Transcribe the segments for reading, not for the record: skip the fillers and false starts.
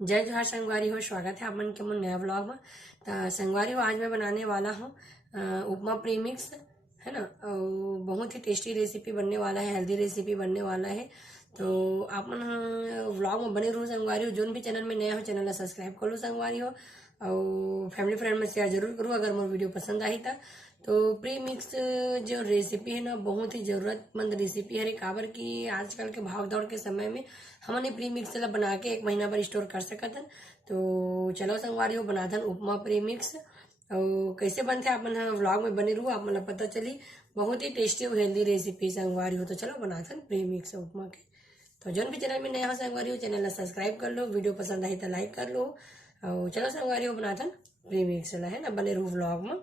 जय जोहार संगवारी हो। स्वागत है आप मन के मन नया ब्लॉग में। तो संगवारी हो, आज मैं बनाने वाला हूँ उपमा प्रीमिक्स, है ना। और बहुत ही टेस्टी रेसिपी बनने वाला है, हेल्दी रेसिपी बनने वाला है। तो आप मन व्लॉग में बने रहो संगवारी हो। जो भी चैनल में नया हो चैनल ला सब्सक्राइब कर लो संगवारी हो, और फैमिली फ्रेंड में शेयर जरूर करो अगर मोर वीडियो पसंद आई तो प्री मिक्स जो रेसिपी है ना, बहुत ही जरूरतमंद रेसिपी है। काबर की आजकल के भाग दौड़ के समय में हमने प्री मिक्स ला बना के 1 महीना पर स्टोर कर सकतन। तो चलो संगवारी हो बनाथन उपमा प्री मिक्स। और कैसे बनते आप मन व्लॉग में बने रहो, आप मन पता चली। बहुत ही टेस्टी और हेल्दी रेसिपी संगवारी हो। तो चलो बनाथन प्री मिक्स उपमा के। तो जो भी चैनल में नया हो संगवारी हो चैनल ला सब्सक्राइब कर लो, वीडियो पसंद आई तो लाइक कर लो। और चलो संगवारी हो बनाथन प्री मिक्स ला, है ना, बने रहो व्लॉग में।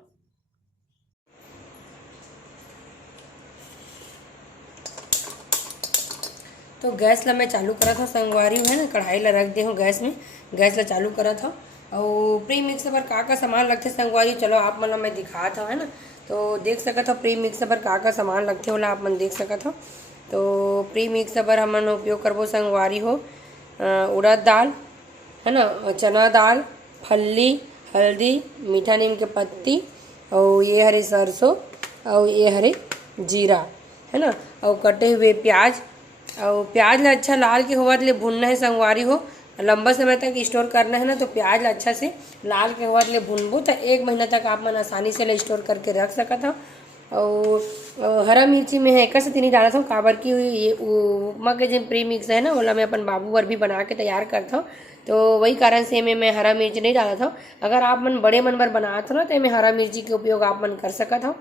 तो गैस ला मैं चालू करा था संगवारी है ना, कढ़ाई ला रख दे हूँ गैस में। गैस ला चालू करा था। और प्री मिक्स पर का सामान लगते संगवारी, चलो आप मन मैं दिखा था, है ना। तो देख सकत हो प्री मिक्स पर का सामान लगते होला, आप मन देख सकत हो। तो प्री मिक्स पर हमन उपयोग करबो संगवारी हो उड़द दाल, है ना, चना दाल, फल्ली, हल्दी, मीठा नीम के पत्ती, और ये हरे सरसों, और ये हरे जीरा, है ना, और कटे हुए प्याज। और प्याज ला अच्छा लाल के होवत ले भुनना है संगवारी हो। लंबा समय तक स्टोर करना है ना, तो प्याज ला अच्छा से लाल के होवत ले भुनबो तो 1 महीना तक आप मन आसानी से ले स्टोर करके रख सकत हो। और हरा मिर्ची में है एक से तीन डालत हूँ, काबर की ये उपमा के जो प्री मिक्स है ना, ओला मैं अपन बाबू बर भी बना के तैयार करता हूँ। तो वही कारण से मैं हरा मिर्च नहीं डालत हूँ। अगर आप मन बड़े मन बर बनात हो ना, तो मैं हरा मिर्ची के उपयोग आप मन कर सकत हो,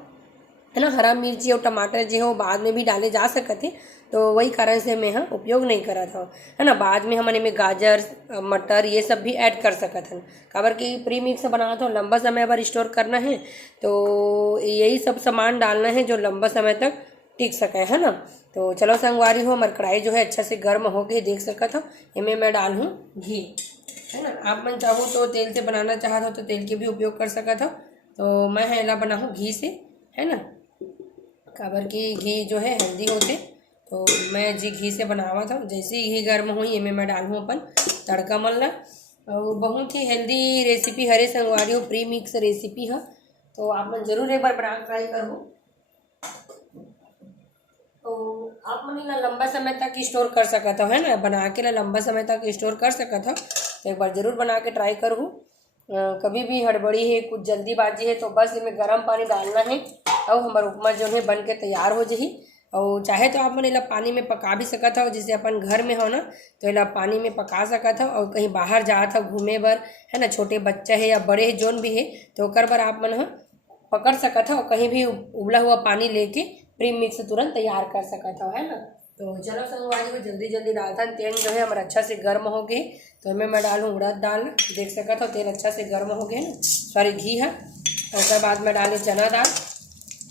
है ना। हरा मिर्ची और टमाटर जो है वो बाद में भी डाले जा सकते, तो वही कारण से मैं उपयोग नहीं करा था, है ना। बाद में हमने में गाजर, मटर ये सब भी ऐड कर सकत हन, काबर की प्री मिक्स बनाना था लंबा समय पर स्टोर करना है। तो यही सब सामान डालना है जो लंबा समय तक टिक सके, है ना। तो चलो संगवारी हो, हमारी कढ़ाई जो है अच्छा से गर्म हो गई, देख सकत हो। इनमें मैं डालूँ घी, है ना। आप मन चाहो तो तेल से बनाना चाहत हो तो तेल के भी उपयोग कर सकत हो। तो मैं है ला बनाऊँ घी से, है ना, काबर की घी जो है हेल्दी होते। तो मैं जी घी से बनावा था। जैसे ही घी गर्म हुई इनमें मैं डालूँ अपन तड़का मलना। और बहुत ही हेल्दी रेसिपी हरे संगवारी हो, प्री मिक्स रेसिपी है। तो आप मन जरूर एक बार बना ट्राई करो। तो आप मन ला लंबा समय तक स्टोर कर सकत हो, है ना, बना के ला लंबा समय तक स्टोर कर सकत हो। तो एक बार जरूर बना के ट्राई करूँ। कभी भी हड़बड़ी है, कुछ जल्दीबाजी है, तो बस इसमें गर्म पानी डालना है और हमारा उपमा जो है बन के तैयार हो जाही। और चाहे तो आप मन इला पानी में पका भी सकत हो, जैसे अपन घर में हो ना, तो इला पानी में पका सकत हो। और कहीं बाहर जात हो घूमे बर, है ना, छोटे बच्चा है या बड़े है जोन भी है, तो ओकर बर आप मन पकड़ सकत हो। कहीं भी उबला हुआ पानी लेके प्री मिक्स तुरंत तैयार कर सकत हो, है ना। तो चलो संगवारी को जल्दी जल्दी डालता तेल जो है हमारा अच्छा से गर्म हो गए। तो इसमें मैं डालूँ उड़द दाल, देख सकत हो तेल अच्छा से गर्म हो गए ना, सॉरी घी है। और बाद में डालूँ चना दाल,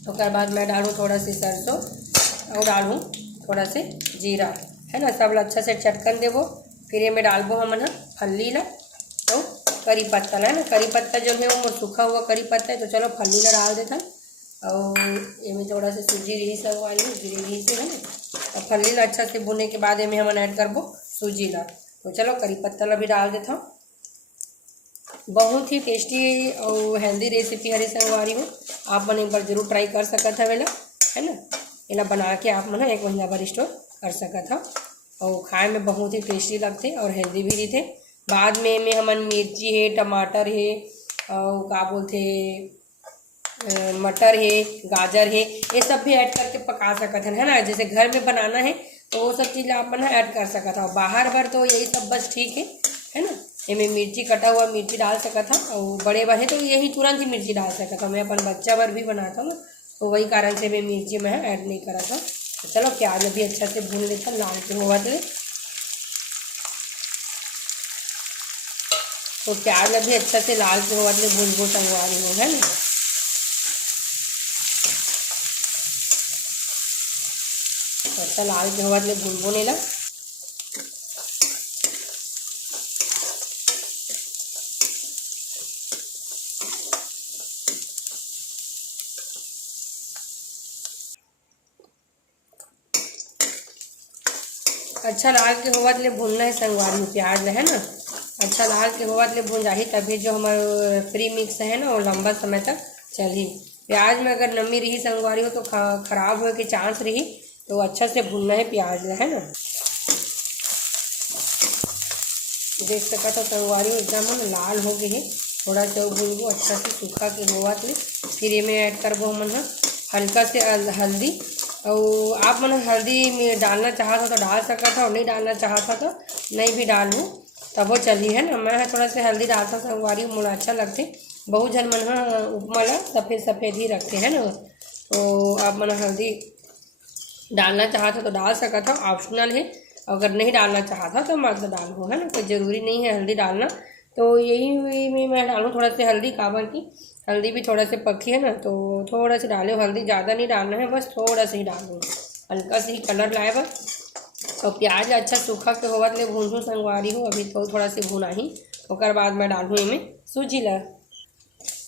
और बाद में डालूँ थोड़ा सी सरसों, और डालूँ थोड़ा से जीरा, है ना। सब अच्छा से चटकन देवो। फिर ये में डालबो हम फल्ली ला और करी पत्ता ला, है ना। करी पत्ता जो है वो सूखा हुआ करी पत्ता है, तो चलो फल्ली ला डाल देता। और ये में थोड़ा सा सूजी रही सब वाली रही से, है ना। और फल्ली ला अच्छा से भुने के बाद में हम ऐड करबो सूजी ला। तो चलो करी पत्ता ला भी डाल देता हूँ। बहुत ही टेस्टी और हेल्दी रेसिपी हरी संगवारी हो। आप मन एक बार जरूर ट्राई कर सकत है वेला, है ना। इला बना के आप मन 1 महीना भर स्टोर कर सकत हो। और खाए में बहुत ही टेस्टी लगते और हेल्दी भी रहते। बाद में हमन मिर्ची है, टमाटर है, और का बोलते मटर है, गाजर है, ये सब भी ऐड करके पका सकते हैं, है ना। जैसे घर में बनाना है तो वो सब चीज़ आप ना ऐड कर सकता हो। बाहर भर तो यही सब बस ठीक है ना। इसमें मिर्ची कटा हुआ मिर्ची डाल सकता था, और बड़े बार है तो यही तुरंत ही मिर्ची डाल सकता। मैं अपन बच्चा भर भी बनाता हूँ ना, तो वही कारण से मैं मिर्ची में ऐड नहीं करा था। तो चलो प्याज भी अच्छा से भून लेता लाल के हुआ ले। तो प्याज भी अच्छा से लाल के हुआ ले भून संगवा रही हूँ, है ना। अच्छा लाल के हुआ ले भून ला। अच्छा लाल के होवत ले भूनना है संगवारी प्याज है ना। अच्छा लाल के होवत ले भुंजाही तभी जो हमार प्री मिक्स है ना वो लंबा समय तक चलही। प्याज में अगर नमी रही संगवारी हो तो खराब होए के चांस रही, तो अच्छा से भुनना है प्याज है ना। देख सकत हो संगवारी एकदम हम लाल हो गए है। थोड़ा सा भूनबो अच्छा से सूखा के होवत ले, फिर ये में ऐड करबो हमन हल्का से हल्दी। और आप मन हल्दी में डालना चाहत हो तो डाल सकत हो, नहीं डालना चाहत हो तो नहीं भी डालू तबो चली है ना। मैं थोड़ा से हल्दी डालता संगवारी मोला अच्छा लगते। बहुत जन मन उपमा ला सफ़ेद सफ़ेद ही रखते हैं ना, तो आप मन हल्दी डालना चाहत हो तो डाल सकत हो, ऑप्शनल है। अगर नहीं डालना चाहता तो मत डालो है ना, कोई ज़रूरी नहीं है हल्दी डालना। तो यही में मैं डालूँ थोड़ा सा हल्दी, काबर की हल्दी भी थोड़ा से पकी है ना, तो थोड़ा सा डालो हल्दी, ज़्यादा नहीं डालना है, बस थोड़ा सा ही डालूँ, हल्का से ही कलर लाए बस। और प्याज अच्छा सूखा के होवत ले भूनूँ संगवारी हो, अभी तो थोड़ा से भुना ही, ओकर बाद मैं डालूँ इमें सूजी ला।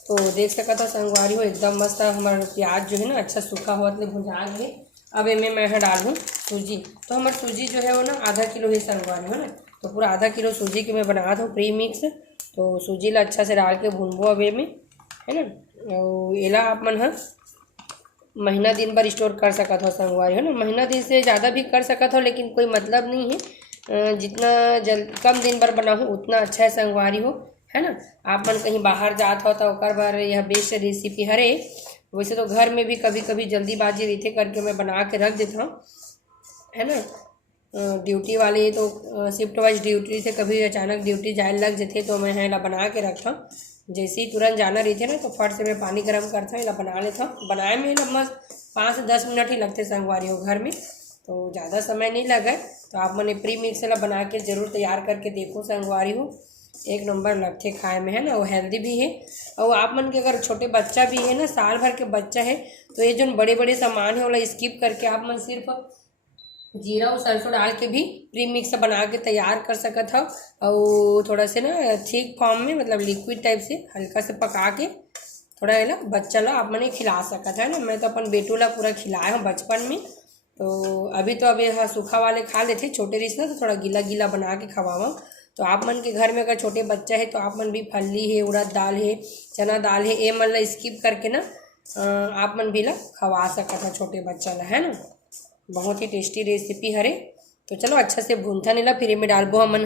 तो देख सकत हो संगवारी हो एकदम मस्त हमारा प्याज जो है ना अच्छा सूखा होवत ले भुजा गए। अब इमें मैं डालूँ सूजी। तो हमारे सूजी जो है वो ना आधा किलो ही संगवारी हो ना, तो पूरा आधा किलो सूजी के मैं बना दूँ प्री मिक्स। तो सूजी ला अच्छा से डाल के भूनबो अब में है ना। और एला आप मन महीना दिन भर स्टोर कर सकत हो संगवारी है ना, महीना दिन से ज़्यादा भी कर सकत हो, लेकिन कोई मतलब नहीं है। जितना कम दिन भर बनाऊँ उतना अच्छा है संगवारी हो है ना। आप मन कहीं बाहर जात हो तो ओकर बार यह बेस्ट रेसिपी हरे। वैसे तो घर में भी कभी कभी जल्दीबाजी रहते करके मैं बना के रख देता हूँ है ना। ड्यूटी वाले तो शिफ्ट वाइज ड्यूटी से कभी अचानक ड्यूटी जाए लग जाते तो मैं है बना के रखता हूँ। जैसे ही तुरंत जाना रहते ना तो फट से मैं पानी गर्म करता हूँ, बना लेता हूँ। बनाए में लगभग 5 से 10 मिनट ही लगते संगवारी हो घर में, तो ज़्यादा समय नहीं लगा। तो आप मैंने प्री मिक्स ला बना के ज़रूर तैयार करके देखो संगवारी हो, एक नंबर लगते खाए में है ना, वो हेल्दी भी है। और आप मन के अगर छोटे बच्चा भी है ना, साल भर के बच्चा है, तो ये जो बड़े बड़े सामान है वाला स्किप करके आप मन सिर्फ जीरा और सरसों डाल के भी प्री मिक्स बना के तैयार कर सकत हो। और थोड़ा से ना थिक फॉर्म में मतलब लिक्विड टाइप से हल्का से पका के थोड़ा है ना बच्चा ला आप मने खिला सकत है ना। मैं तो अपन बेटू ला पूरा खिलाया हूँ बचपन में, तो अभी हाँ सूखा वाले खा लेते छोटे रिश्ते ना, तो थोड़ा गीला गीला बना के खवावा। तो आप मन के घर में अगर छोटे बच्चा है तो आप मन भी फल्ली है, उड़द दाल है, चना दाल है, ये मन ला स्किप करके ना आप मन भी ला खवा सकत है छोटे बच्चा ला है ना। बहुत ही टेस्टी रेसिपी हरे। तो चलो अच्छा से भूनता नहीं ला, फिर इनमें डालबो हमन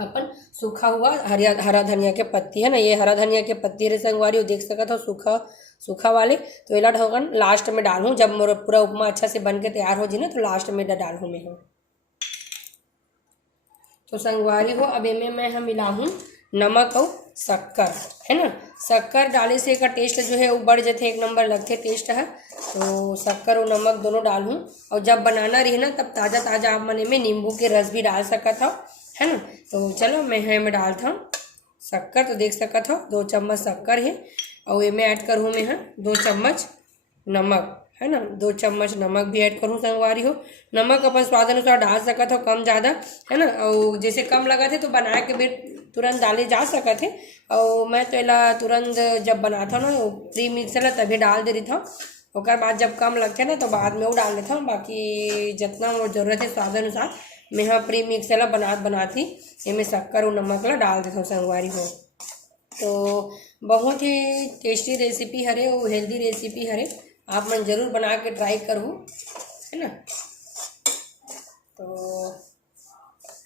अपन सूखा हुआ हरा धनिया के पत्ती है ना। ये हरा धनिया के पत्ती रे संगवारी देख सकत हो सूखा सूखा वाले। तो एला ढोकन लास्ट में डालूँ जब मोर पूरा उपमा अच्छा से बन के तैयार हो जी ना, तो लास्ट में डालूँ मैं हूँ। तो संगवारी हो अब इनमें मैं हम मिलाऊँ नमक और शक्कर है ना। शक्कर डाले से का टेस्ट जो है वो बढ़ जाते, एक नंबर लगते टेस्ट है। तो शक्कर और नमक दोनों डालूँ। और जब बनाना रही ना तब ताज़ा ताज़ा आप मन में नींबू के रस भी डाल सकत हो है ना। तो चलो मैं डालता हूँ शक्कर। तो देख सकत हो 2 चम्मच शक्कर है, और ये मैं ऐड करूँ मैं 2 चम्मच नमक है ना। 2 चम्मच नमक भी ऐड करूँ संगवारी हो। नमक अपन स्वाद अनुसार डाल सकत हो कम ज़्यादा है ना। और जैसे कम लगा थे तो बना के भी तुरंत डाले जा सकत है। और मैं तो एला तुरंत जब बनाता हूँ ना प्री मिक्स ला तभी डाल दे रही था, ओकर बाद जब कम लगते ना तो बाद में वो डाल देता हूँ। बाकी जितना वो जरूरत है स्वाद अनुसार मैं हाँ प्री मिक्स ला बनाती इनमें शक्कर और नमक ला डाल देता हूँ संगवारी हो। तो बहुत ही टेस्टी रेसिपी हरे और हेल्दी रेसिपी हरे, आप मन जरूर बना के ट्राई करूँ है ना। तो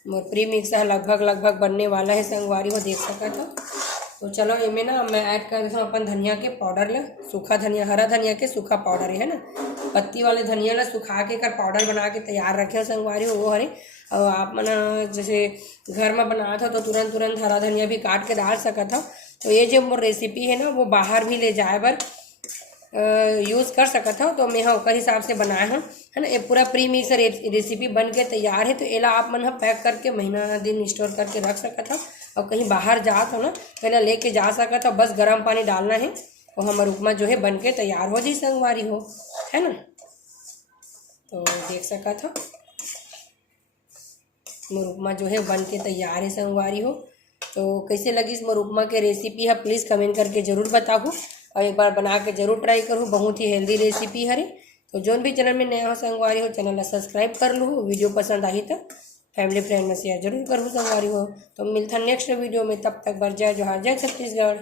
मोर प्री मिक्स लगभग बनने वाला है संगवारी हो देख सकत हो। तो चलो इनमें ना मैं ऐड कर देता हूँ अपन धनिया के पाउडर ला, सूखा धनिया हरा धनिया के सूखा पाउडर है ना। पत्ती वाले धनिया ला सुखा के कर पाउडर बना के तैयार रखे हो संगवारी हो वो हरे। और आप मन जैसे घर में बनात हो तो तुरंत हरा धनिया भी काट के डाल सकत हो। तो ये जो मोर रेसिपी है ना वो बाहर भी ले जाए बर यूज़ कर सकत हो, तो मैं हाँ ओकर हिसाब से बनाया हूँ है ना। ये पूरा प्री मिक्स रेसिपी बन के तैयार है। तो एला आप मन पैक करके महीना दिन स्टोर करके रख सकत हो। और कहीं बाहर जात हो ना तो एला लेके जा सकत हो, बस गर्म पानी डालना है और हमारा उपमा जो है बन के तैयार हो जाए संगवारी हो है ना। तो देख सकत हो मोर उपमा जो है बन के तैयार है संगवारी हो। तो कैसे लगी इस मोर उपमा के रेसिपी है प्लीज़ कमेंट करके ज़रूर बताओ, और एक बार बना के जरूर ट्राई करूँ, बहुत ही हेल्दी रेसिपी हरे। तो जो भी चैनल में नया हो संगवारी हो चैनल ला सब्सक्राइब कर लूँ, वीडियो पसंद आई तो फैमिली फ्रेंड में शेयर जरूर करूँ संगवारी हो। तो मिलता नेक्स्ट वीडियो में, तब तक बर जय जोहार, जय छत्तीसगढ़।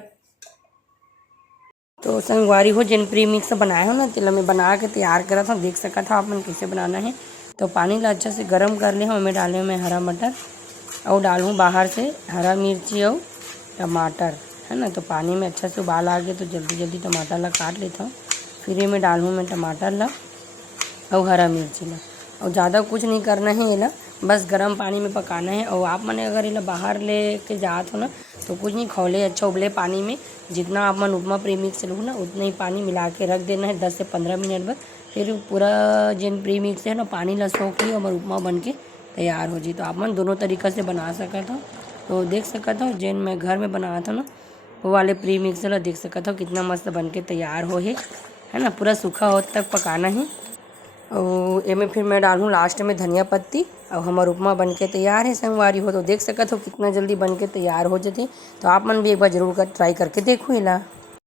तो संगवारी हो जिन प्री मिक्स बनाए हो ना, तेल में बना के तैयार करा था, देख सका था आप मन कैसे बनाना है। तो पानी ला अच्छा से गर्म कर ले हूँ, मैं डाले मैं हरा मटर और डालूँ बाहर से हरा मिर्ची और टमाटर, है ना। तो पानी में अच्छा से उबाल आ गए तो जल्दी जल्दी टमाटर ला काट लेता हूँ। फिर ये मैं डालूँ मैं टमाटर ला और हरा मिर्ची ला, और ज़्यादा कुछ नहीं करना है ये ला, बस गर्म पानी में पकाना है। और आप मैंने अगर ये बाहर ले के जात हो ना तो कुछ नहीं, खौले अच्छा उबले पानी में जितना आप मन उपमा प्रीमिक्स लो ना उतना ही पानी मिला के रख देना है 10 से 15 मिनट बाद। फिर पूरा जिन प्रीमिक्स है ना पानी ला सोख ली और उपमा बन के तैयार हो जी। तो आप मन दोनों तरीक़ा से बना सकत हो। तो देख सकत हो जिन मैं घर में बनाया था ना वो वाले प्रीमिक्स ला देख सकत हो कितना मस्त बन के तैयार हो है ना। पूरा सूखा हो तक पकाना है। और एमें फिर मैं डालूँ लास्ट में धनिया पत्ती और हमार उपमा बन के तैयार है संगवारी हो। तो देख सकत हो कितना जल्दी बन के तैयार हो जाते। तो आप मन भी एक बार जरूर कर ट्राई करके देखो इला।